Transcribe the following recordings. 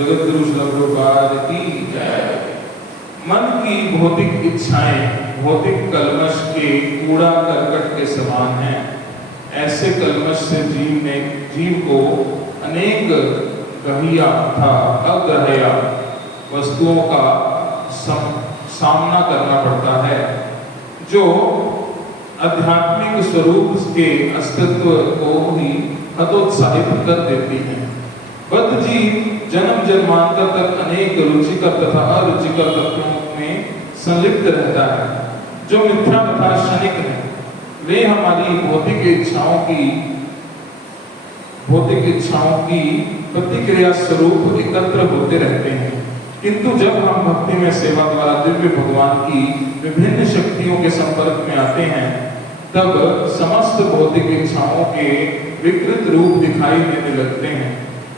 जगतगुरु श्रील प्रभुपाद की जय। मन की भौतिक इच्छाएं भौतिक कलमश के कूड़ा करकट के समान हैं। ऐसे कलमश से जीव को अनेक ग्रह्य तथा अग्रह्य वस्तुओं का सामना करना पड़ता है, जो आध्यात्मिक स्वरूप के अस्तित्व को ही हतोत्साहित कर देती है। बद्ध जीव जन्म जन्मांतर तक अनेक रुचिकर तथा अरुचिकर तत्वों में संलिप्त रहता है, जो मिथ्या तथा क्षणिक है। वे हमारी भौतिक इच्छाओं की प्रतिक्रिया स्वरूप एकत्र होते रहते हैं। किंतु जब हम भक्ति में सेवा द्वारा दिव्य भगवान की विभिन्न शक्तियों के संपर्क में आते हैं, तब समस्त भौतिक इच्छाओं के विकृत रूप दिखाई देने लगते हैं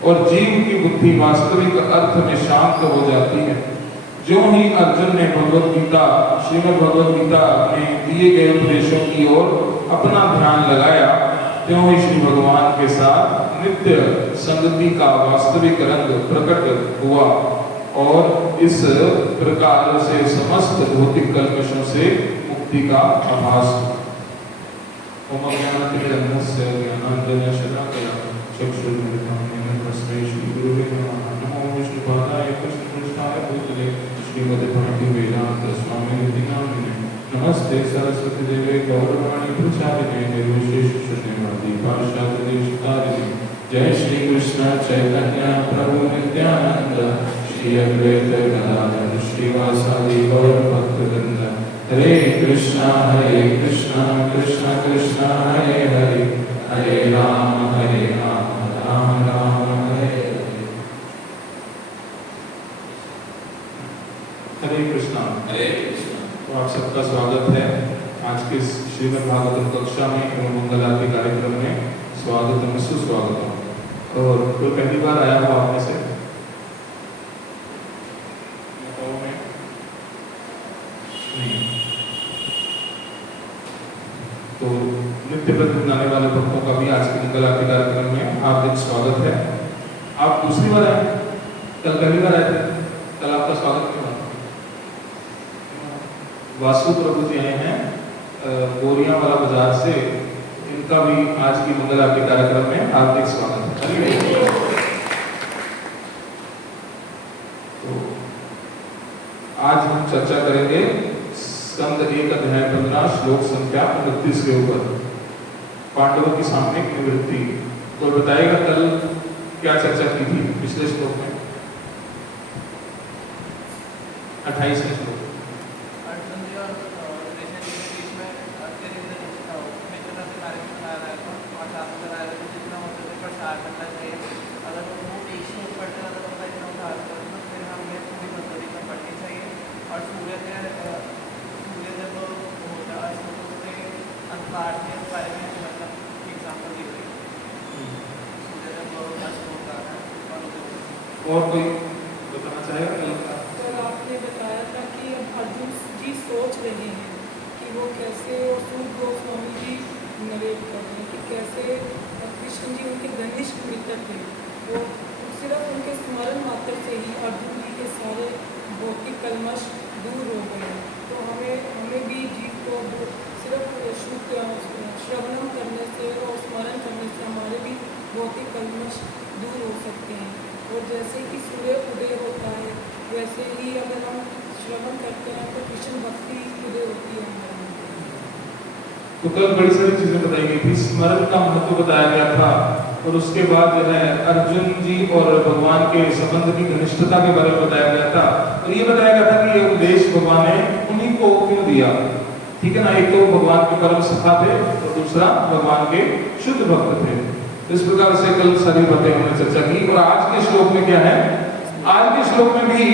और जीव की बुद्धि वास्तविक अर्थ में शांत हो जाती है। जो ही अर्जुन ने श्रीमद् भगवद गीता में दिए गए उपदेशों की ओर अपना ध्यान लगाया, त्यों ही श्री भगवान के साथ नित्य संगति का वास्तविक रंग प्रकट हुआ और इस प्रकार से समस्त भौतिक कल्मशों से मुक्ति का आभास हुआ। ओम ज्ञानातिमिरन्धस्य ज्ञानाञ्जनशलाकया चक्षुरुन्मिलितं येन तस्मै श्रीगुरुवे नमः। नमो विष्णुपादाय कृष्णपृष्ठाय भूतले श्रीमते भक्तिवेदान्त स्वामिनिति नामिने। नमस्ते सरस्वती देवे गौरवाणी प्रचारिणे निर्विशेष शून्यवादी पार्षादेशतारिणे। जय श्री कृष्ण चैतन्य प्रभु नित्यानंद श्री अद्वैत गदाधर श्रीवासादि गौर भक्तवृंद। हरे कृष्णा कृष्णा कृष्णा हरे हरे, हरे राम राम राम हरे हरे। हरे कृष्णा। तो आप सबका स्वागत है आज के श्रीमद् भागवतम कक्षा में एवं मंगल आरती कार्यक्रम में। स्वागतम सुस्वागतम। और कोई पहली बार आया हो आप में से? तो नित्य प्रतिदिन आने वाले भक्तों का भी आज के मंगल आरती कार्यक्रम में हार्दिक स्वागत है। आप दूसरी बार आए, कल पहली बार आए थे, कल आपका स्वागत क्यों हुआ? वासु प्रभु जी आए हैं गोरिया वाला बाजार से, इनका भी आज की मंगल आरती कार्यक्रम में हार्दिक स्वागत है। तो आज हम चर्चा करेंगे स्कंद 1 अध्याय 15 श्लोक संख्या 29 के ऊपर, पांडवों की सामने निवृत्ति। कोई बताएगा कल क्या चर्चा की थी पिछले श्लोक में? 28वें श्लोक। और कोई बताना चाहेगा? तो आपने बताया था कि अर्जुन जी सोच रहे हैं कि वो कैसे, और सूर्य गोस्वामी जी नरेट कर रहे हैं कि कैसे कृष्ण जी उनके घनिष्ठ मित्र थे। वो सिर्फ उनके स्मरण मात्र से ही अर्जुन जी के सारे भौतिक कलमश दूर हो गए। तो हमें भी जीव को सिर्फ श्रवणम करने से और स्मरण करने से हमारे भी भौतिक कलमश दूर हो सकते हैं। और जैसे कि सूर्य उदय होता है, वैसे ही अगर हम श्रवण करते हैं तो कृष्ण भक्ति उदय होती है हमारे। तो कल बड़ी सारी चीजें बताई गई थी, स्मरण का महत्व बताया गया था, और उसके बाद जो है अर्जुन जी और भगवान के संबंध की घनिष्ठता के बारे में बताया गया था। और ये बताया गया था कि ये उपदेश भगवान ने उन्हीं को क्यों दिया, ठीक है ना। एक तो भगवान के परम सखा थे और दूसरा भगवान के शुद्ध भक्त थे। इस प्रकार से कल सारी बातें हमने चर्चा की। और आज के श्लोक में क्या है? आज के श्लोक में भी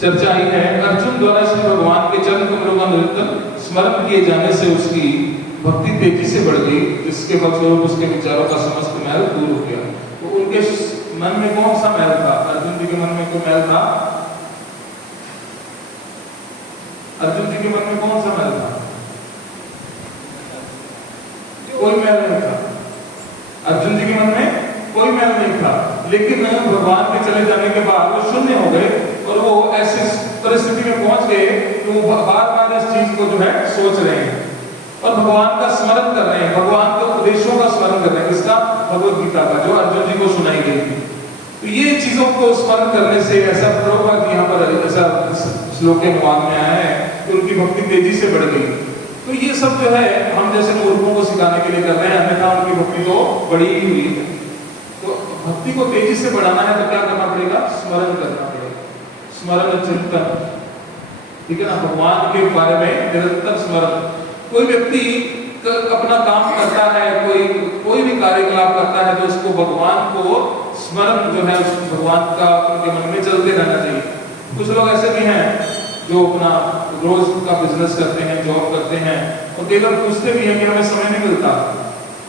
चर्चा आई है अर्जुन द्वारा श्री भगवान के चरण कमलों का निरंतर स्मरण किए जाने से उसकी भक्ति तेजी से बढ़ गई, जिसके फलस्वरूप उसके विचारों का समस्त मैल दूर हो गया। तो उनके मन में कौन सा मैल था? अर्जुन जी के मन में कोई मैल था? अर्जुन जी के मन में कौन सा मैल था? कोई मैल नहीं था। अर्जुन जी के मन में कोई मैल नहीं था। लेकिन भगवान के चले जाने के बाद वो शून्य हो गए और वो ऐसी परिस्थिति में पहुंच गए कि वो बार बार इस चीज को जो है सोच रहे हैं और भगवान का स्मरण कर रहे हैं, भगवान के उपदेशों का स्मरण कर रहे हैं। किसका? भगवद गीता का, जो अर्जुन जी को सुनाई गई थी। तो ये चीजों को स्मरण करने से ऐसा प्रभुपाद जी यहाँ पर ऐसा श्लोक के अनुवाद में आया है कि उनकी भक्ति तेजी से बढ़ गई। तो ये सब जो है हम जैसे मूर्खों को सिखाने के लिए कर रहे हैं, अन्यथा उनकी भक्ति तो बढ़ी ही हुई है। तो भक्ति को तेजी से बढ़ाना है तो क्या करना पड़ेगा? स्मरण करना पड़ेगा, स्मरण चिंतन, ठीक है ना, भगवान के बारे में निरंतर स्मरण। कोई व्यक्ति अपना काम करता है, कोई भी कार्यकलाप करता है तो उसको भगवान को स्मरण जो है उस भगवान का उनके मन में चलते रहना चाहिए। कुछ लोग ऐसे भी हैं जो अपना रोज का बिजनेस करते हैं, जॉब करते हैं और कई बार पूछते भी हैं कि हमें समय नहीं मिलता।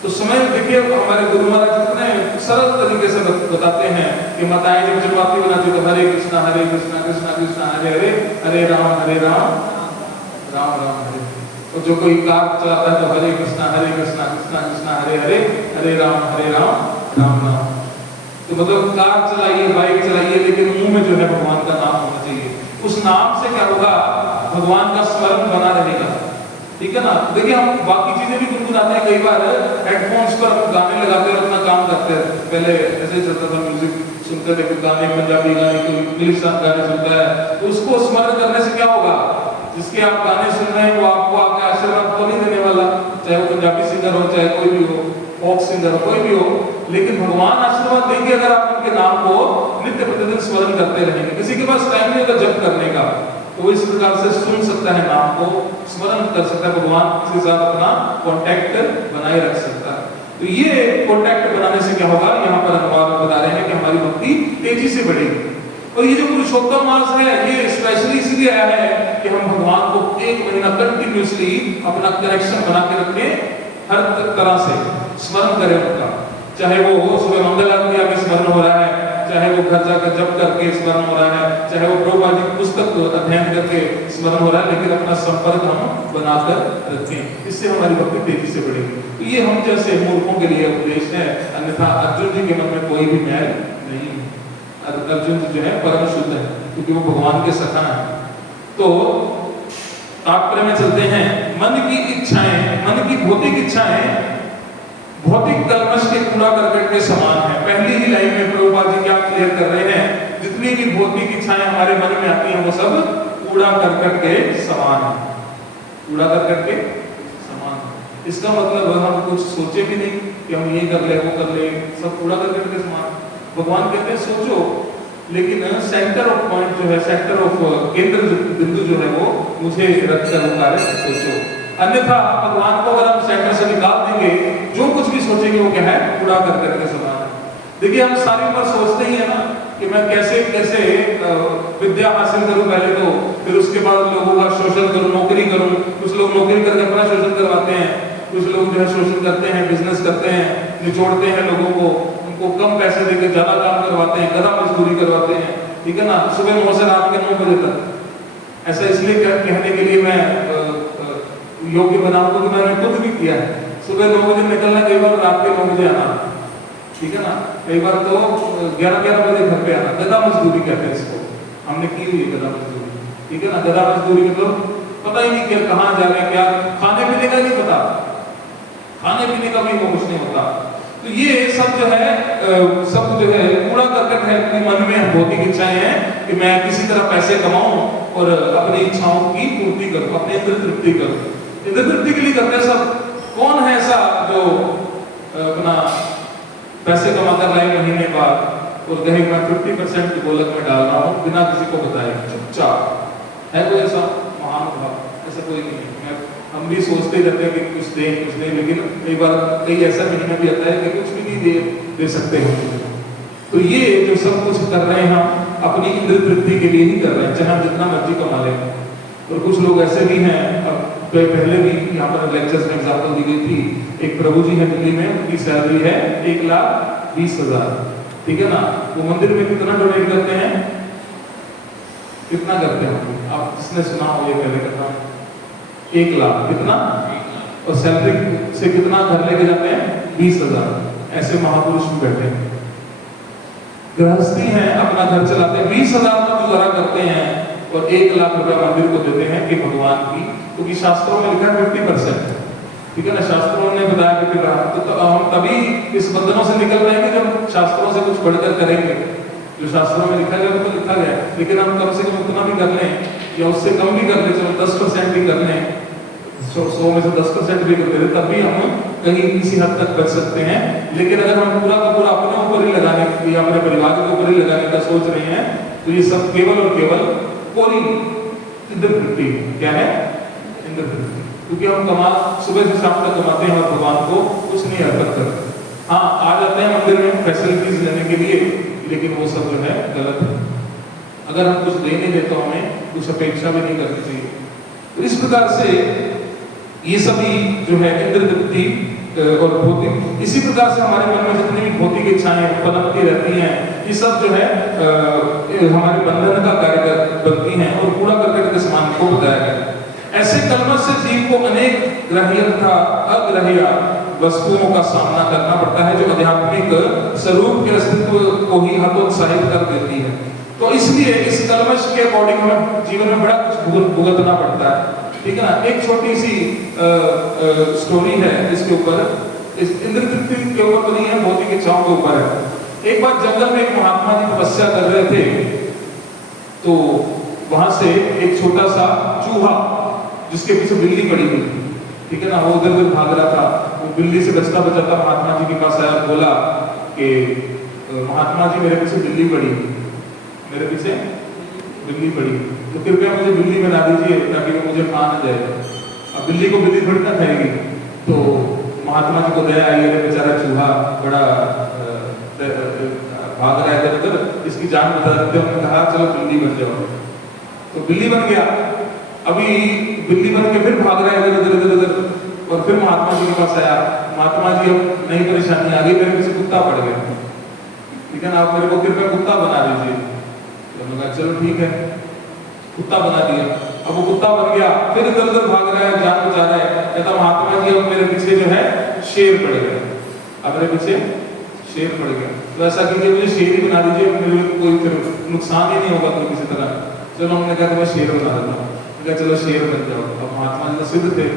तो समय देखिए हमारे गुरु महाराज कितने सरल तरीके से बताते हैं कि माताएं जब चपाती बनाती तो हरे कृष्णा कृष्णा कृष्णा हरे हरे, हरे राम राम राम हरे। और जो कोई कार चलाता है तो हरे कृष्णा कृष्णा कृष्णा हरे हरे, हरे राम राम राम। तो मतलब कार चलाइए, बाइक चलाइए, लेकिन मुंह में जो है भगवान का नाम होना चाहिए। उस नाम से क्या होगा? भगवान का स्मरण बना रहेगा, ठीक है ना। देखिए हम बाकी चीजें भी गुनगुनाते हैं, कई बार हेडफोन्स पर गाने लगाते हैं, अपना काम करते हैं। पहले ऐसे चलता था, म्यूजिक सुनते थे, गाने पंजाबी गाने, कोई इंग्लिश गाने सुनता है, तो उसको स्मरण करने से क्या होगा? जिसके आप गाने सुन रहे हैं वो आपको आके आशीर्वाद तो नहीं देने वाला, चाहे वो पंजाबी सिंगर हो, चाहे कोई भी हो, फोक सिंगर हो, कोई भी हो, लेकिन भगवान आशीर्वाद देंगे अगर आप उनके नाम को नित्य प्रतिदिन स्मरण करते रहेंगे। किसी के पास टाइम नहीं होगा जप करने का, तो वो इस प्रकार से सुन सकता है, नाम को स्मरण कर सकता है, भगवान के साथ अपना कॉन्टैक्ट बनाए रख सकता है। तो ये कॉन्टैक्ट बनाने से क्या होगा? यहाँ पर अनुवाद बता रहे हैं कि हमारी भक्ति तेजी से बढ़ेगी। और ये जो पुरुषोत्तम मास है ये स्पेशली इसलिए आया है कि हम भगवान को 1 महीना कंटिन्यूअसली अपना कनेक्शन बना के रखें, हर तरह से स्मरण करें उनका। चाहे वो सुबह मंगल आरती आके स्मरण हो रहा है, चाहे वो घर जाकर जप करके स्मरण हो रहा है, चाहे वो प्रभुपाद जी की पुस्तक अध्ययन करके स्मरण हो रहा है, लेकिन अपना संपर्क हम बनाकर रखें। इससे हमारी भक्ति तेजी से बढ़ेगी। तो ये हम जैसे मूर्खों के लिए उपदेश है, अन्यथा अर्जुन जी के मन में कोई भी मैल नहीं है। अर्जुन जो है परम शुद्ध है क्योंकि वो भगवान के सखा है। तो तात्पर्य में चलते हैं, मन की इच्छाएं, मन की भौतिक इच्छाएं भौतिक कलमश के कूड़ा करकट के समान है। पहली ही लाइन में प्रभुपाद जी क्या क्लियर कर रहे हैं? जितनी भी भौतिक इच्छाएं हमारे मन में आती हैं वो सब कूड़ा करकट के समान है, कूड़ा करकट के समान है। इसका मतलब हम कुछ सोचे भी नहीं कि हम ये कर ले वो कर ले, सब कूड़ा करकट के समान। भगवान कहते हैं सोचो, लेकिन सेंटर ऑफ पॉइंट जो है, सेंटर ऑफ केंद्र बिंदु जो है वो मुझे रख कर वो कार्य सोचो। अन्यथा भगवान को अगर हम सेंटर से निकाल देंगे, जो कुछ भी सोचेंगे वो क्या है? कूड़ा करकट के समान है। देखिए हम सारी उम्र सोचते ही है ना कि मैं कैसे कैसे विद्या हासिल करूं पहले तो, फिर उसके बाद लोगों का शोषण करूं, नौकरी करूं। कुछ लोग नौकरी करके अपना शोषण करवाते हैं, कुछ लोग जो है शोषण करते हैं, बिजनेस करते हैं, निचोड़ते हैं लोगों को, उनको कम पैसे देकर ज्यादा काम करवाते हैं, गधा मजदूरी करवाते हैं, ठीक है ना, सुबह 9 से रात के 9 बजे तक। ऐसा इसलिए कहने के लिए मैं योग्य बनाऊं क्योंकि मैंने खुद भी किया है। सुबह 9 बजे निकलना, कई बार रात के 9 बजे आना, ठीक है ना, कई बार तो 11-11 बजे घर पे आना। गधा मजदूरी कहते हैं इसको, हमने की हुई है गधा मजदूरी, ठीक है ना। गधा मजदूरी मतलब पता ही नहीं कि कहाँ जा रहे हैं, क्या खाने पीने का नहीं पता, खाने पीने का भी वो कुछ नहीं होता। तो ये सब जो है कूड़ा करकट है। अपने मन में भौतिक इच्छाएं हैं कि मैं किसी तरह पैसे कमाऊं और अपनी इच्छाओं की पूर्ति करूं, अपनी इंद्र तृप्ति करूं। इंद्र तृप्ति के लिए करते हैं सब। कौन है ऐसा जो अपना पैसे कमाकर लाए महीने बाद और कहे मैं 50% गोलक में डाल रहा हूँ बिना किसी को बताए, चुपचाप? है कोई ऐसा महानुभाव? ऐसा कोई नहीं है। हम भी सोचते रहते हैं कि कुछ दें, लेकिन कई बार कई ऐसा महीना भी आता है कि कुछ भी नहीं दे सकते हैं। तो ये जो सब कुछ कर रहे हैं हम अपनी इंद्र तृप्ति के लिए ही कर रहे हैं, चाहे हम जितना मर्जी कमा लें। और कुछ लोग ऐसे भी हैं, अब पहले भी यहाँ पर लेक्चर्स में एग्जाम्पल दी गई थी, एक प्रभु जी है दिल्ली में, उनकी सैलरी है 1,20,000, ठीक है ना। वो मंदिर में कितना डोनेट करते हैं? कितना करते हैं? आप जिसने सुना हो ये पहले करना 1 लाख, कितना? और सैलरी से कितना घर लेके जाते हैं? 20,000। ऐसे महापुरुष भी बैठे हैं। गृहस्थी हैं, अपना घर चलाते हैं, 20,000 का गुजारा करते हैं और 1 लाख रुपया मंदिर को देते हैं कि भगवान की, क्योंकि शास्त्रों में लिखा है 50%, ठीक है ना, शास्त्रों ने बताया 50%। तो हम तभी इस बंधनों से निकल रहे हैं कि जब शास्त्रों से कुछ बढ़कर करेंगे। जो शास्त्रों में लिखा गया वो तो लिखा गया, लेकिन हम कम से कम उतना भी कर लें या उससे कम भी कर लें, चलो 10% भी कर लें, 100 में से 10% भी कर लें, तब भी हम कहीं किसी हद तक बच सकते हैं। लेकिन अगर हम पूरा का पूरा अपने ऊपर ही लगाने या अपने परिवार के ऊपर ही लगाने का सोच रहे हैं तो ये सब केवल और केवल पूरी इंद्रवृत्ति। क्या है? इंद्रवृत्ति। क्योंकि हम सुबह से शाम तक कमाते हैं और भगवान को कुछ नहीं अर्पित करते। हाँ, आ जाते हैं मंदिर में फैसिलिटीज लेने के लिए, लेकिन वो सब जो है गलत है। अगर हम कुछ दे नहीं देते, हमें कुछ अपेक्षा भी नहीं करनी चाहिए। तो इस प्रकार से ये सभी जो है इंद्रवृत्ति और भौतिक, इसी प्रकार से हमारे मन में जितनी भी भौतिक इच्छाएं पनपती रहती हैं, ये सब जो है हमारे बंधन का कार्य बनती हैं और पूरा करके के समान को बताया गया। ऐसे कलमश से जीव को अनेक ग्राह्य तथा अग्राह्य वस्तुओं का सामना करना पड़ता है, जो आध्यात्मिक स्वरूप के अस्तित्व को ही हतोत्साहित कर देती है। तो इसलिए इस कलमश के अकॉर्डिंग हमें जीवन में बड़ा कुछ भुगतना पड़ता है, ठीक है ना। एक छोटी सी स्टोरी है इसके ऊपर, इस इंद्रवृत्ति के ऊपर तो नहीं है, भौतिक इच्छाओं के ऊपर है। एक बार जंगल में एक महात्मा जी तपस्या कर रहे थे, तो वहां से एक छोटा सा चूहा जिसके पीछे बिल्ली पड़ी हुई थी, ठीक है ना, वो उधर उधर भाग रहा था। वो बिल्ली से बचता बचाता महात्मा जी के पास आया, बोला कि महात्मा जी मेरे पीछे बिल्ली पड़ी, मेरे पीछे बिल्ली पड़ी, तो कृपया मुझे बिल्ली बना दीजिए ताकि वो मुझे खा न जाए। अब बिल्ली को बिल्ली थोड़ी ना खाएगी। तो महात्मा जी को दया आई, अरे बेचारा चूहा बड़ा भाग रहा है इधर उधर, इसकी जान बचा देते। उन्होंने कहा चलो बिल्ली बन जाओ, तो बिल्ली बन गया। अभी बिल्ली बन के फिर भाग रहा है इधर उधर इधर उधर, और फिर महात्मा जी के पास आया। महात्मा जी अब नई परेशानी आ गई, मेरे पीछे कुत्ता पड़ गया, ठीक है ना, आप मेरे को कृपया कुत्ता बना दीजिए। तो उन्होंने कहा चलो ठीक है, कुत्ता बना दिया। अब वो कुत्ता बन गया, फिर इधर उधर भाग रहा है, जान बचा रहा है। कहता महात्मा जी अब मेरे पीछे जो है शेर पड़ गया, अब मेरे पीछे शेर पड़ गया, तो ऐसा कीजिए मुझे शेर ही बना दीजिए, मेरे को कोई फिर नुकसान ही नहीं होगा तो किसी तरह। चलो हमने कहा मैं शेर बना देता हूँ, चलो शेर बन जाओ। अब महात्मा जी तो सिद्ध थे,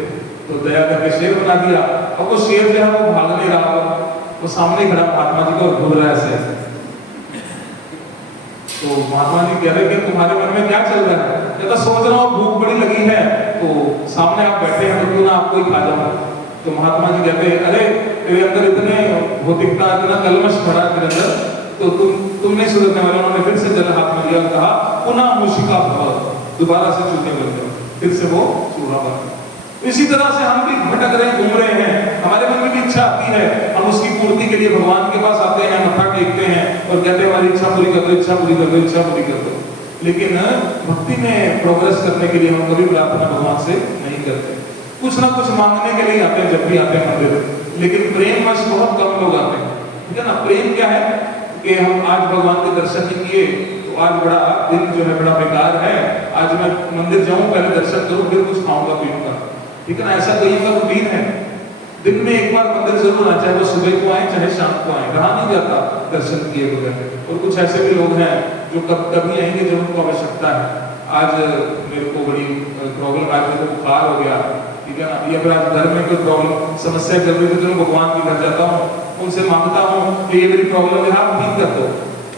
तो दया करके शेर बना दिया। अब वो शेर जो है वो भाग नहीं रहा, वो सामने खड़ा महात्मा जी को और घूर रहा है ऐसे। तो महात्मा जी कह रहे कि तुम्हारे मन में क्या चल रहा है? कहता सोच रहा हूँ भूख बड़ी लगी है, तो सामने आप बैठे हैं, तो क्यों ना आपको ही खा जाऊं। तो महात्मा जी कहते अरे तेरे अंदर इतने भौतिकता, इतना कलमश भरा तेरे अंदर, तो तुम नहीं सुधरने वाले। उन्होंने फिर से जल हाथ में लिया और कहा पुनः मूषिका भव, दोबारा से चूहे बन जाओ। फिर से वो चूहा बन गया। इसी तरह से हम भी भटक रहे, घूम रहे हैं, हमारे मन में भी इच्छा आती है, हम उसकी पूर्ति के लिए भगवान के पास आते हैं, मत्था टेकते हैं और कहते हैं हमारी इच्छा पूरी कर दो, इच्छा पूरी कर दो, इच्छा पूरी कर दो। लेकिन भक्ति में प्रोग्रेस करने के लिए हम कभी प्रार्थना भगवान से नहीं करते। कुछ ना कुछ मांगने के लिए आते हैं जब भी आते हैं मंदिर, लेकिन प्रेम वश बहुत कम लोग आते हैं, ठीक है ना। प्रेम क्या है कि हम आज भगवान के दर्शन नहीं किए तो आज बड़ा दिन जो है बड़ा बेकार है, आज मैं मंदिर जाऊं, पहले दर्शन करूं, फिर कुछ खाऊंगा पीऊंगा, ठीक है ना। ऐसा कहीं का रूटीन है। दिन में एक बार मंदिर जरूर आना, चाहे वो सुबह को आए चाहे शाम को आए, रहा नहीं जाता दर्शन किए बगैर। और कुछ ऐसे भी लोग हैं जो कभी आएंगे जब उनको आवश्यकता है। आज मेरे को बड़ी प्रॉब्लम, आज मेरे को बुखार हो गया, ठीक है ना, या फिर आज घर में कोई प्रॉब्लम समस्या कर रही, तो चलो भगवान के घर जाता हूँ, उनसे मांगता हूँ कि ये मेरी प्रॉब्लम है, आप ठीक कर दो।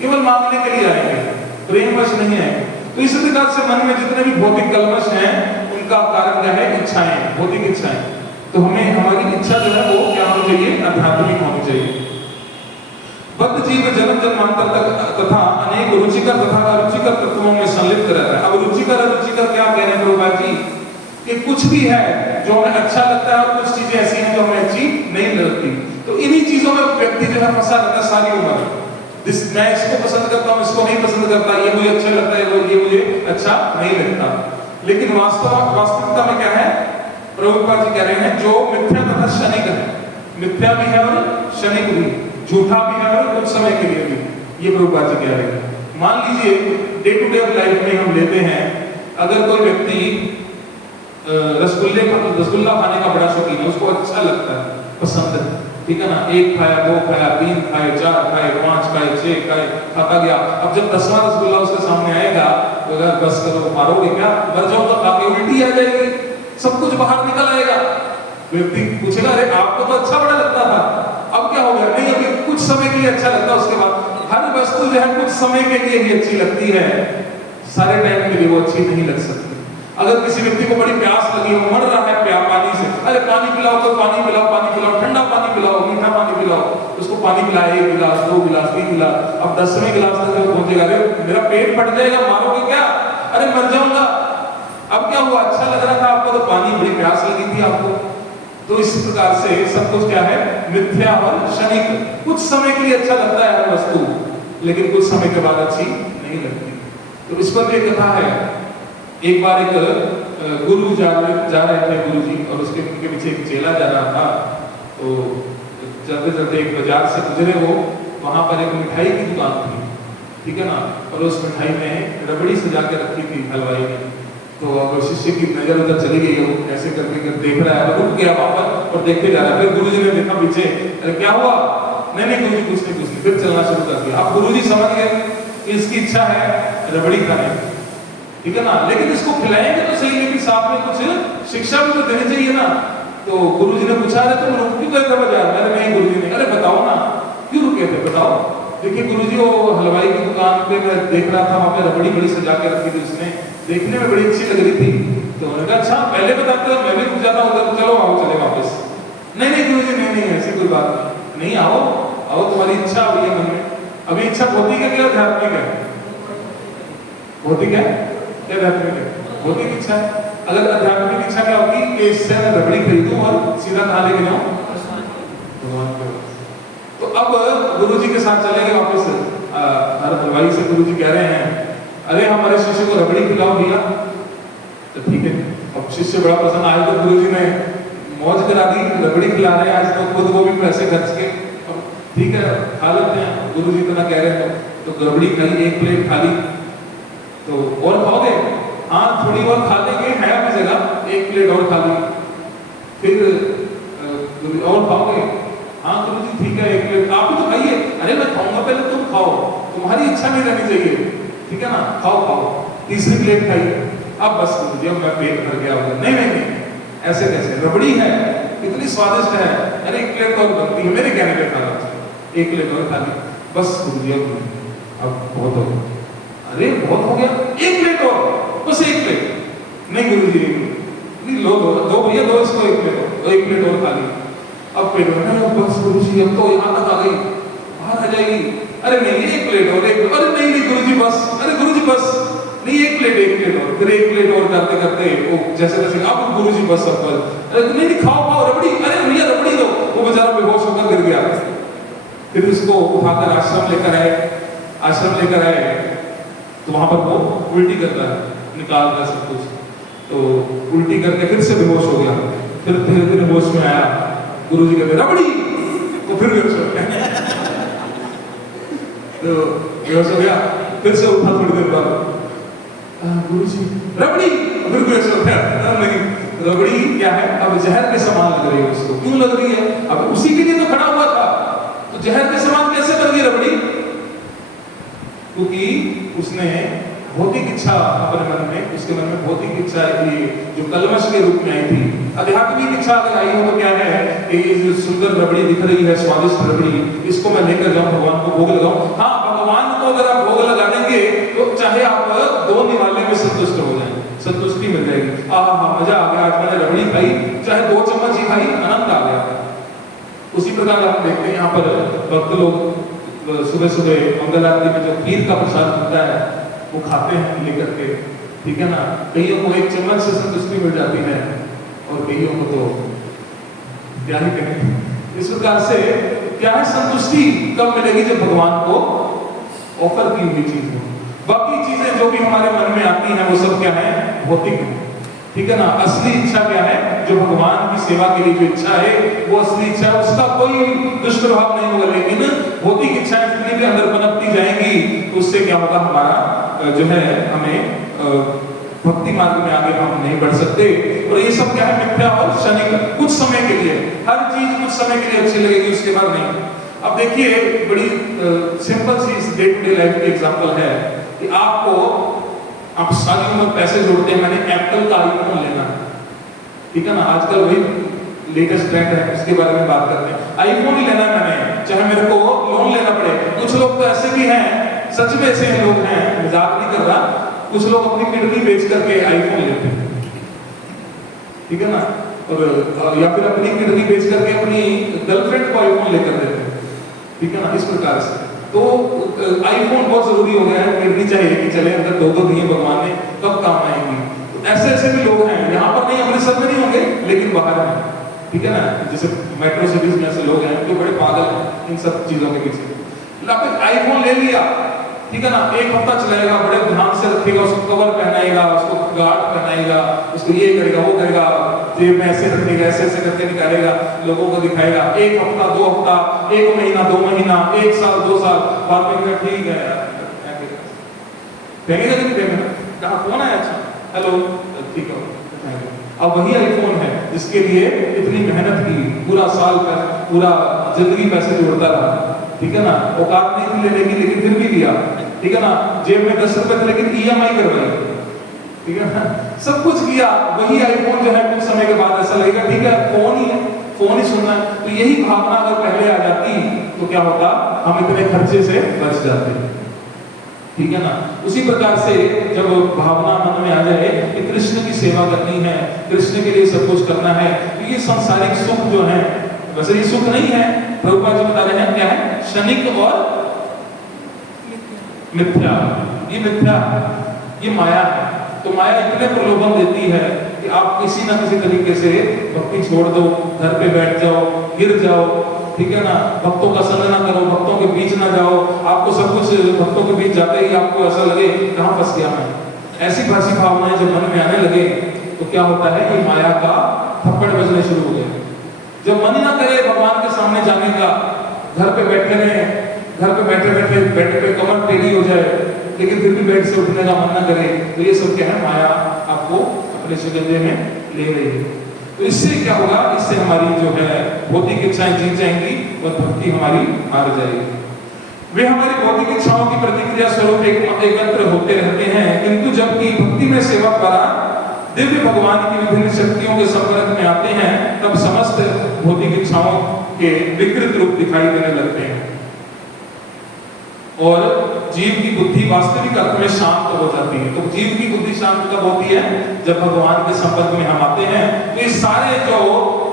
केवल मांगने के लिए आएंगे, प्रेमवश नहीं आएंगे। तो इस प्रकार से मन में जितने भी भौतिक कलमश हैं उनका कारण क्या है? इच्छाएं, भौतिक इच्छाएं। तो हमें हमारी इच्छा जो है वो क्या होनी चाहिए? आध्यात्मिक होनी चाहिए। बद्ध जीव जन्म जन्मांतर तक तथा अनेक रुचिकर तथा अरुचिकर तत्वों में संलिप्त रहता है। अब रुचिकर अरुचिकर क्या कह रहे हैं प्रभुपाद जी? कि कुछ भी है जो हमें अच्छा लगता है और कुछ चीजें ऐसी हैं जो हमें अच्छी नहीं लगती। तो इन्हीं चीजों में व्यक्ति जो है फंसा रहता है सारी उम्र। मैं इसको पसंद करता हूँ, इसको नहीं पसंद करता, ये मुझे अच्छा लगता है, ये मुझे अच्छा नहीं लगता। लेकिन वास्तविकता में क्या है? प्रभुपाद जी कह रहे हैं जो मिथ्या तथा क्षणिक है, मिथ्या भी है और क्षणिक भी, झूठा भी है और कुछ समय के लिए भी, ये प्रभुपाद जी कह रहे हैं। मान लीजिए डे टू डे लाइफ में हम लेते हैं, अगर कोई व्यक्ति रसगुल्ला खाने का बड़ा शौकीन है, उसको अच्छा लगता है, पसंद है, ठीक है ना, 1 खाया, 2 खाया, 3 खाए, 4 खाए, 5 खाए, 6 खाए, खाता गया। अब जब 10वां रसगुल्ला उसके सामने आएगा तो यार बस करो, मारोगे क्या, मर जाओ तो खा के उल्टी आ जाएगी, सब कुछ बाहर निकल आएगा। व्यक्ति पूछेगा अरे आपको तो अच्छा बड़ा लगता था, अब क्या हो गया? नहीं, अभी कुछ समय के लिए अच्छा लगता है, उसके बाद हर वस्तु जो है कुछ समय के लिए ही अच्छी लगती है, सारे टाइम के लिए वो अच्छी नहीं लग सकती। अगर किसी व्यक्ति को बड़ी प्यास लगी, वो मर रहा है प्यास पानी से, अरे पानी पिलाओ तो पानी पिलाओ, पानी पिलाओ, ठंडा पानी पिलाओ, मीठा पानी पिलाओ, उसको पानी पिलाए 1 गिलास, 2 गिलास, 3 गिलास, अब 10वें गिलास तक जब पहुंचेगा, अरे मेरा पेट फट जाएगा, मारोगे क्या? अरे मर जाऊंगा। अब क्या हुआ? अच्छा लग रहा था आपको तो पानी, बड़ी प्यास लगी थी आपको। तो इस प्रकार से सब कुछ क्या है? मिथ्या और क्षणिक। कुछ समय के लिए अच्छा लगता है हर वस्तु, लेकिन कुछ समय के बाद अच्छी नहीं लगती। तो इस पर भी कथा है। एक बार एक गुरु जा रहे थे गुरुजी, और उसके पीछे एक चेला जा रहा था। तो चलते चलते एक बाजार से गुजरे वो, वहां पर एक मिठाई की दुकान थी, ठीक है ना, और उस मिठाई में रबड़ी सजा के रखी थी हलवाई ने। तो अब शिष्य की नजर उधर चली गई, वो ऐसे करके देख रहा है, रुक गया वापस और देखते जा रहा है। फिर गुरुजी ने देखा पीछे, अरे क्या हुआ? नहीं गुरुजी कुछ नहीं, फिर चलना शुरू कर दिया। अब गुरुजी समझ गए कि इसकी इच्छा है रबड़ी खाने, ठीक है ना, लेकिन इसको खिलाएंगे तो सही, लेकिन साथ में कुछ शिक्षा भी तो देनी चाहिए ना। तो गुरुजी ने पूछा, अरे तुम रुक क्यों गए थे बाजार? अरे नहीं गुरुजी ने। अरे बताओ ना क्यों रुके थे, बताओ। देखिए गुरुजी, वो हलवाई की दुकान पे मैं देख रहा था, वहां पे रबड़ी बड़ी सजा के रखी थी उसने, देखने में बड़ी अच्छी लग रही थी। तो उन्होंने कहा अच्छा पहले बताते हो, मैं भी रुक जाता उधर, चलो आओ चले वापस। नहीं गुरुजी, नहीं ऐसी कोई बात नहीं, आओ आओ, तुम्हारी इच्छा हुई है मन में। अभी इच्छा भौतिक है क्या आध्यात्मिक है? भौतिक है क्या आध्यात्मिक है? भौतिक इच्छा है। अगर आध्यात्मिक इच्छा क्या होगी कि इससे मैं रबड़ी खरीदूं और सीधा कहां लेके जाऊं? भगवान के पास। तो अब गुरुजी के साथ चले गए वापस। हर हलवाई से गुरुजी कह रहे हैं, अरे हमारे शिष्य को रबड़ी खिलाओ भैया। तो ठीक है, अब शिष्य बड़ा पसंद आया, तो गुरुजी ने मौज करा दी, रबड़ी खिला रहे हैं आज, तो खुद वो भी पैसे खर्च के, अब ठीक है खा लेते हैं। गुरुजी इतना कह रहे हैं तो रबड़ी खाई, 1 प्लेट खा ली। तो और खाओगे? हाँ थोड़ी और खा लेंगे, है अभी जगह, 1 प्लेट और खा ली। फिर और खाओगे? हाँ गुरुजी ठीक है 1 प्लेट, आप भी तो खाइए। अरे मैं खाऊंगा, पहले तुम खाओ, तुम्हारी इच्छा नहीं रहनी चाहिए, ठीक है ना, खाओ। तीसरी प्लेट खाई, अब बस गुरुजी अब मैं पेट भर गया होगा। नहीं ऐसे कैसे, रबड़ी है इतनी स्वादिष्ट है, अरे 1 प्लेट और बनती है, मेरे कहने पे खा लो, 1 प्लेट और खा ली, बस गुरुजी अब बहुत हो गया। अरे बहुत हो गया, 1 प्लेट और, बस 1 प्लेट। नहीं गुरुजी नहीं, लो दो भैया, दो इसको 1 प्लेट और, 1 प्लेट और खा ली। अब पेट भरना, बस गुरुजी अब तो यहाँ तक आ गई, बाहर आ जाएगी। अरे नहीं 1 प्लेट और, अरे नहीं गुरुजी बस, अरे गुरुजी बस नहीं, 1 प्लेट और, फिर 1 प्लेट और करते करते वो जैसे तैसे, अब गुरुजी बस अब बस, अरे नहीं खाओ रबड़ी, अरे भैया रबड़ी दो। वो बेचारा बेहोश होकर गिर गया। फिर उसको उठाकर आश्रम लेकर आए, तो वहां पर वो उल्टी करता है, निकाल रहा सब कुछ, तो उल्टी करके फिर से बेहोश हो गया। फिर धीरे धीरे होश में आया, गुरुजी कहते रबड़ी, तो फिर बेहोश हो गया। तो बेहोश हो गया, फिर से उठा थोड़ी देर बाद, गुरुजी रबड़ी, फिर बेहोश हो गया। नहीं रबड़ी क्या है, अब जहर के समान लग रही है उसको। क्यों लग रही है? अब उसी के लिए तो खड़ा हुआ था, तो जहर के समान कैसे बन गई रबड़ी? क्योंकि उसने भौतिक इच्छा अपने मन में, उसके मन में भौतिक इच्छा की जो कलमश के रूप में आई थी। आध्यात्मिक इच्छा अगर आई हो तो क्या है कि ये जो सुंदर रबड़ी दिख रही है, स्वादिष्ट रबड़ी, इसको मैं लेकर जाऊं, भगवान को भोग लगाऊं। हाँ भगवान को अगर आप भोग लगा देंगे तो चाहे आप 2 निवाले में संतुष्ट हो जाए, संतुष्टि मिल जाएगी। हाँ मजा आ गया, आज मैंने रबड़ी खाई, चाहे 2 चम्मच ही खाई, आनंद आ गया। उसी प्रकार आप देखते हैं यहाँ पर भक्त लोग सुबह सुबह मंगल आरती में जो खीर का प्रसाद मिलता है वो खाते हैं लेकर के, ठीक है ना। कईयों को 1 चम्मच से संतुष्टि मिल जाती है और कईयों को तो क्या ही कहें। इस प्रकार से क्या है, संतुष्टि कब मिलेगी? जब भगवान को ऑफर की हुई चीज हो। बाकी चीजें जो भी हमारे मन में आती हैं वो सब क्या है, भौतिक है, ठीक है ना। असली इच्छा क्या है? जो भगवान की सेवा के लिए जो इच्छा है वो असली इच्छा है, उसका कोई दुष्प्रभाव नहीं होगा। लेकिन भौतिक इच्छाएं जितनी भी अंदर पनपती जाएंगी तो उससे क्या होगा, हमारा जो है हमें भक्ति मार्ग में आगे हम नहीं बढ़ सकते। और ये सब क्या है, मिथ्या और क्षणिक, कुछ समय के लिए, हर चीज कुछ समय के लिए अच्छी लगेगी, उसके बाद नहीं। अब देखिए, बड़ी सिंपल सी डे टू डे लाइफ की एग्जांपल है कि आप सारी उम्र पैसे जोड़ते हैं, मैंने एप्पल का आईफोन लेना है, ठीक है ना, आजकल वही लेटेस्ट ट्रेंड है, उसके बारे में बात करते हैं, आईफोन ही लेना है मैंने, चाहे मेरे को लोन लेना पड़े। कुछ लोग तो ऐसे भी हैं, सच में ऐसे लोग हैं, मजाक नहीं कर रहा, कुछ लोग अपनी किडनी बेच करके आईफोन लेते हैं, ठीक है ना, और या फिर अपनी किडनी बेच करके अपनी गर्लफ्रेंड को आईफोन लेकर देते हैं, ठीक है ना, इस प्रकार से। तो आईफोन बहुत जरूरी हो गया है, किडनी चाहिए कि चले, अगर दो दिए भगवान ने कब काम आएंगी। तो ऐसे भी लोग हैं, यहाँ पर नहीं, अमृतसर में नहीं होंगे, लेकिन बाहर में, ठीक है ना, जैसे मेट्रो सिटीज में ऐसे लोग हैं जो बड़े पागल हैं इन सब चीजों के पीछे। आईफोन ले लिया, ठीक है ना, एक हफ्ता चलाएगा, बड़े ध्यान से रखेगा, उसको कवर पहनाएगा, उसको गार्ड पहनाएगा, उसको ये करेगा, वो करेगा, जेब में ऐसे रखेगा, ऐसे ऐसे करके निकालेगा, लोगों को दिखाएगा, एक हफ्ता, 2 हफ्ता, 1 महीना, 2 महीना, 1 साल, 2 साल बाद में, ठीक है यार, फेंकेगा कि नहीं फेंकेगा, कहा फोन आया, अच्छा हेलो, ठीक है। अब वही आईफोन है जिसके लिए इतनी मेहनत की, पूरा साल का, पूरा जिंदगी पैसे जोड़ता रहा, ठीक है ना, औकात नहीं थी लेने की, लेकिन फिर भी लिया, ठीक है ना, जेब में 10 रुपए थे लेकिन EMI करवाई, ठीक है ना, सब कुछ किया। वही आईफोन जो है कुछ समय के बाद ऐसा लगेगा, ठीक है फोन ही है, फोन ही सुनना है। तो यही भावना अगर पहले आ जाती तो क्या होता, हम इतने खर्चे से बच जाते, ठीक है ना। उसी प्रकार से जब भावना मन में आ जाए कि कृष्ण की सेवा करनी है, कृष्ण के लिए सब कुछ करना है, तो ये सांसारिक सुख जो है, वैसे ये सुख नहीं है, प्रभुपाद जी बता रहे हैं क्या है, क्षणिक और मिथ्या, ये मिथ्या, ये माया है। तो माया इतने प्रलोभन देती है कि आप किसी ना किसी तरीके से भक्ति छोड़ दो, घर पे बैठ जाओ, गिर जाओ, ठीक है ना, भक्तों का संग ना करो, भक्तों के बीच ना जाओ, आपको सब कुछ भक्तों के बीच जाते ही आपको ऐसा लगे कहां फंस गया मैं, ऐसी भाषी भावनाएं जब मन में आने लगे तो क्या होता है, ये माया का थप्पड़ बजने शुरू हो गया। जब मन ही ना करे भगवान के सामने जाने का, घर पे बैठे रहे, घर पे बैठे बैठे बेड पे कमर टेढ़ी हो जाए, लेकिन फिर भी बेड से उठने का मन ना करे, तो ये सब क्या है, माया आपको अपने सुगंधे में ले रही है। तो इससे क्या होगा, इससे हमारी जो है भौतिक इच्छाएं जीत जाएंगी और भक्ति हमारी हार जाएगी। वे हमारी भौतिक इच्छाओं की प्रतिक्रिया स्वरूप एकत्र होते रहते हैं, किंतु जबकि भक्ति में सेवा द्वारा दिव्य भगवान की विभिन्न शक्तियों के संपर्क में आते हैं, तब समस्त भौतिक इच्छाओं के विकृत रूप दिखाई देने लगते हैं और जीव की बुद्धि वास्तविक अर्थ में शांत हो जाती है। तो जीव की बुद्धि शांत कब होती है, जब भगवान के संपर्क में हम आते हैं। तो ये सारे जो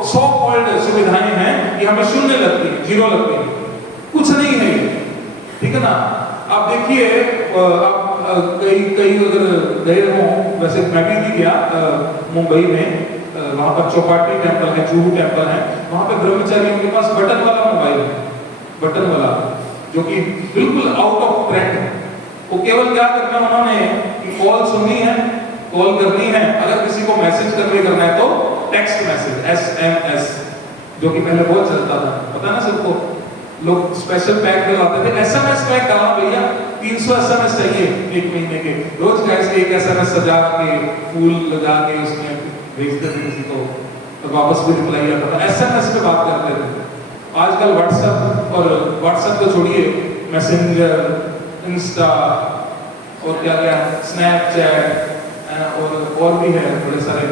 सो कॉल्ड सुविधाएं हैं, ये हमें शून्य लगती है, जीरो लगती है, कुछ नहीं है, ठीक है ना। आप देखिए, आप कई अगर गए हो, वैसे मैं भी गया मुंबई में, वहां पर चौपाटी टेम्पल है, जुहू टेम्पल है, वहां पे ब्रह्मचारियों के पास बटन वाला मोबाइल है, बटन वाला, जो कि बिल्कुल आउट ऑफ ट्रेंड है। वो केवल क्या करना है उन्होंने कि कॉल सुननी है, कॉल करनी है, अगर किसी को मैसेज करना है तो टेक्स्ट मैसेज, SMS, जो कि पहले बहुत चलता था, पता ना सबको, लोग स्पेशल पैक डलवाते थे, SMS पैक डालना भैया, 300 SMS चाहिए 1 महीने के, रोज का एक SMS सजा के, फूल लगा के उसमें भेजते थे किसी को, और वापस भी रिप्लाई आता था, SMS पे बात करते थे। आजकल व्हाट्सएप, और व्हाट्सएप तो छोड़िए, मैसेंजर, इंस्टा और क्या क्या, स्नैपचैट और भी है बड़े सारे,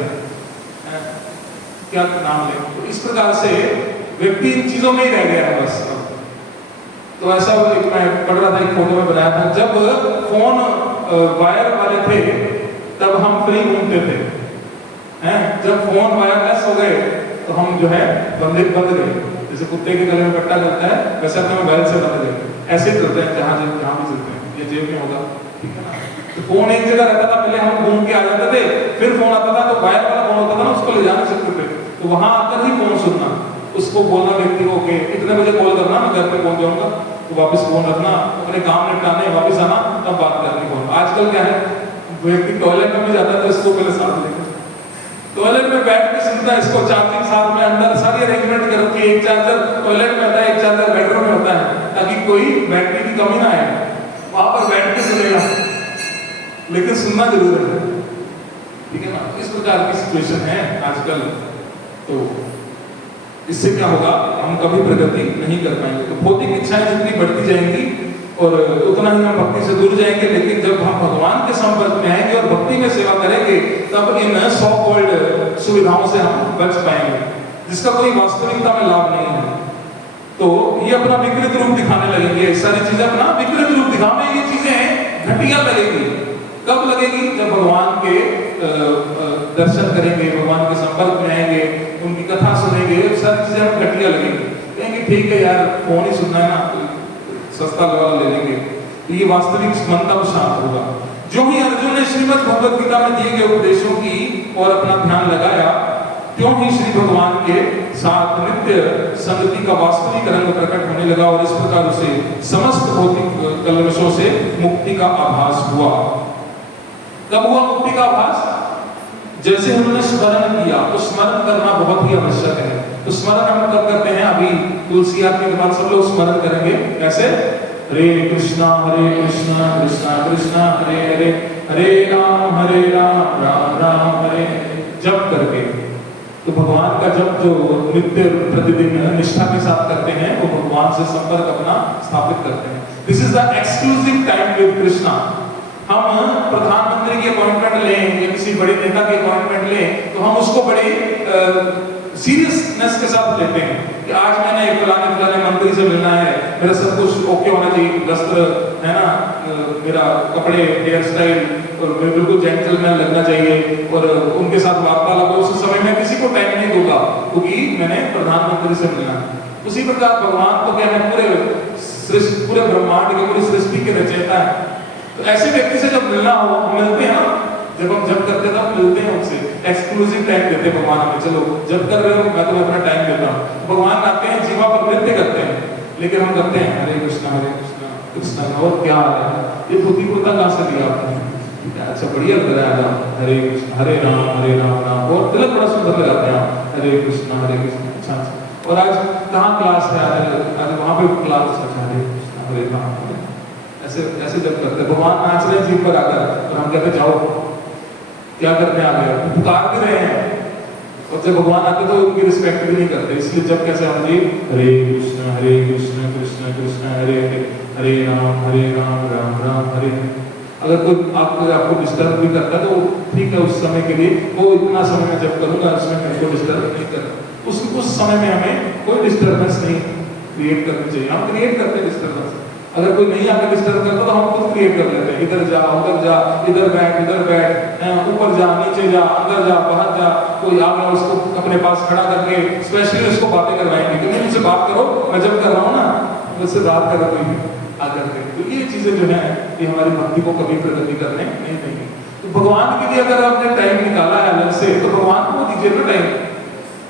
क्या नाम ले। तो इस प्रकार से व्यक्ति इन चीजों में ही रह गया है बस। तो ऐसा मैं पढ़ रहा था, एक फोटो में बनाया था, जब फोन वायर वाले थे तब हम फ्री घूमते थे, हैं, जब फोन वायरलेस हो गए तो हम जो है बंद गए, जैसे कुत्ते के गले में पट्टा चलता है वैसे अपने मोबाइल से बंद गए, ऐसे चलते हैं जहाँ भी चलते हैं, ये जेब में होगा, ठीक है ना। तो फोन एक जगह रहता था, पहले हम घूम के आ जाते थे, फिर फोन आता था, तो वायर वाला फोन होता था ना, उसको ले जा नहीं सकते थे, तो वहां आकर ही फोन सुनना, उसको बोलना व्यक्ति को कि इतने बजे कॉल करना, मैं घर पे पहुंच जाऊंगा, तो वापस फोन रखना, अपने काम निपटाने, वापस आना, तब बात करनी फोन। आजकल क्या है, व्यक्ति टॉयलेट में भी जाता है तो इसको पहले साथ लेकर टॉयलेट में बैठ के सुनता है, इसको चार्जिंग साथ में अंदर सारी अरेंजमेंट कर रखी है, एक चार्जर टॉयलेट में होता है, एक चार्जर बेडरूम में होता है, ताकि कोई बैटरी की कमी ना आए, वहां पर बैठ के सुनेगा, लेकिन सुनना जरूर है, प्रकार की सिचुएशन है आजकल। तो इससे क्या होगा, हम कभी प्रगति नहीं कर पाएंगे। तो भौतिक इच्छाएं जितनी बढ़ती जाएंगी और उतना ही हम भक्ति से दूर जाएंगे। लेकिन जब हम भगवान के संपर्क में आएंगे और भक्ति में सेवा करेंगे, तब इन सो कॉल्ड सुविधाओं से हम बच पाएंगे, जिसका कोई वास्तविकता में लाभ नहीं है। तो ये अपना विकृत रूप दिखाने लगेंगे, सारी चीजें अपना विकृत रूप दिखाने, ये चीजें घटिया लगेगी। कब लगेगी? जब भगवान के दर्शन करेंगे, भगवान के संपर्क में आएंगे, उनकी कथा सुनेंगे, सारी चीजें हमें घटिया लगेंगी। कहेंगे ठीक है यार, फोन ही सुनना है ना, सस्ता वाला ले लेंगे। तो ये वास्तविक मन तब शांत होगा। जो ही अर्जुन ने श्रीमद् भगवद गीता में दिए गए उपदेशों की और अपना ध्यान लगाया, त्यों ही श्री भगवान के साथ नित्य संगति का वास्तविक रंग प्रकट होने लगा और इस प्रकार उसे समस्त भौतिक कलमशों से मुक्ति का आभास हुआ। कब हुआ मुक्ति का आभास? जैसे उन्होंने स्मरण किया। तो स्मरण करना बहुत ही आवश्यक है। तो स्मरण हम कब करते हैं? अभी तुलसी आरती के बाद सब लोग स्मरण करेंगे। कैसे? हरे कृष्णा कृष्णा कृष्णा हरे हरे, हरे राम राम राम हरे, जप करके। तो भगवान का जप जो नित्य प्रतिदिन निष्ठा के साथ करते हैं, वो भगवान से संपर्क अपना स्थापित करते हैं। This is the exclusive time with Krishna. हम प्रधानमंत्री की अपॉइंटमेंट लें या किसी बड़े नेता की अपॉइंटमेंट लें, तो हम उसको बड़े सीरियसनेस के साथ लेते हैं कि आज मैंने एक फलाने मंत्री से मिलना है, मेरा सब कुछ ओके होना चाहिए, वस्त्र है ना, मेरा कपड़े, हेयर स्टाइल, और बिल्कुल जेंटलमैन लगना चाहिए, और उनके साथ वार्तालाप। उस समय में किसी को टाइम नहीं दूंगा क्योंकि मैंने प्रधानमंत्री से मिलना है। उसी प्रकार भगवान तो क्या है, पूरे ब्रह्मांड के, पूरी सृष्टि के रचयिता है। तो ऐसे व्यक्ति से जब मिलना हो, मिलते हैं ना, जब हम जब करते हैं तब मिलते हैं उनसे, एक्सक्लूसिव टाइम देते हैं भगवान हमें। चलो जब कर रहे हो, मैं तुम्हें अपना टाइम देता हूँ। भगवान आते हैं, जीवा पर नृत्य करते हैं, लेकिन हम करते हैं हरे कृष्णा कृष्णा, और क्या है ये धोती कुर्ता कहाँ से लिया आपने? अच्छा बढ़िया लग रहा है, हरे कृष्ण हरे राम राम, और तिलक बड़ा सुंदर लगाते हैं, हरे कृष्णा अच्छा। और आज कहाँ क्लास है? आज वहाँ पे क्लास है, हरे कृष्णा हरे राम। ऐसे जब करते, भगवान नाच रहे हैं जीव पर आकर, और हम कहते जाओ क्या करने आ गए, पुकार भी रहे हैं। और जब भगवान आते तो उनकी रिस्पेक्ट भी नहीं करते। इसलिए जब कैसे हम जी हरे कृष्ण कृष्ण कृष्ण हरे हरे, हरे राम राम हरे। अगर कोई आपको डिस्टर्ब भी करता है तो ठीक है, उस समय के लिए वो इतना समय में जब करूंगा, उसमें मेरे को डिस्टर्ब नहीं करता। उस समय में हमें कोई डिस्टर्बेंस नहीं क्रिएट करनी चाहिए। हम क्रिएट करते हैं डिस्टर्बेंस। अगर कोई नहीं आकर डिस्टर्ब करता तो हम खुद क्रिएट कर लेते हैं, इधर जा उधर जा, इधर बैठ ऊपर जा नीचे जा, अंदर जा बाहर जा। कोई आ गया, उसको अपने पास खड़ा करके स्पेशली उसको बातें करवाएंगे कि नहीं मुझसे बात करो, मैं जब कर रहा हूँ ना मुझसे बात करो कोई आकर के। तो ये चीजें जो है ये हमारी भक्ति को कभी प्रगति करने नहीं देंगे। तो भगवान के लिए अगर आपने टाइम निकाला है अलग से, तो भगवान को दीजिए ना टाइम,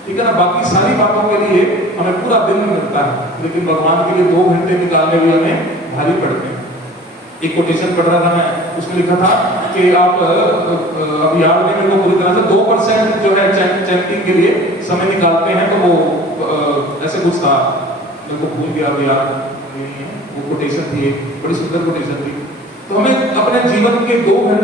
ठीक है ना। बाकी सारी बातों के लिए हमें पूरा दिन मिलता है, लेकिन भगवान के लिए 2 घंटे निकालने भी हमें भारी पड़ते हैं। एक कोटेशन पढ़ रहा था मैं, उसमें लिखा था कि आप अब याद नहीं मेरे को पूरी तरह से, 2% जो है चैंटिंग के लिए समय निकालते हैं, तो वो ऐसे कुछ था, मेरे को भूल गया, अब याद नहीं है। वो कोटेशन थी, बड़ी सुंदर कोटेशन थी। तो हमें अपने जीवन के 2 घंटे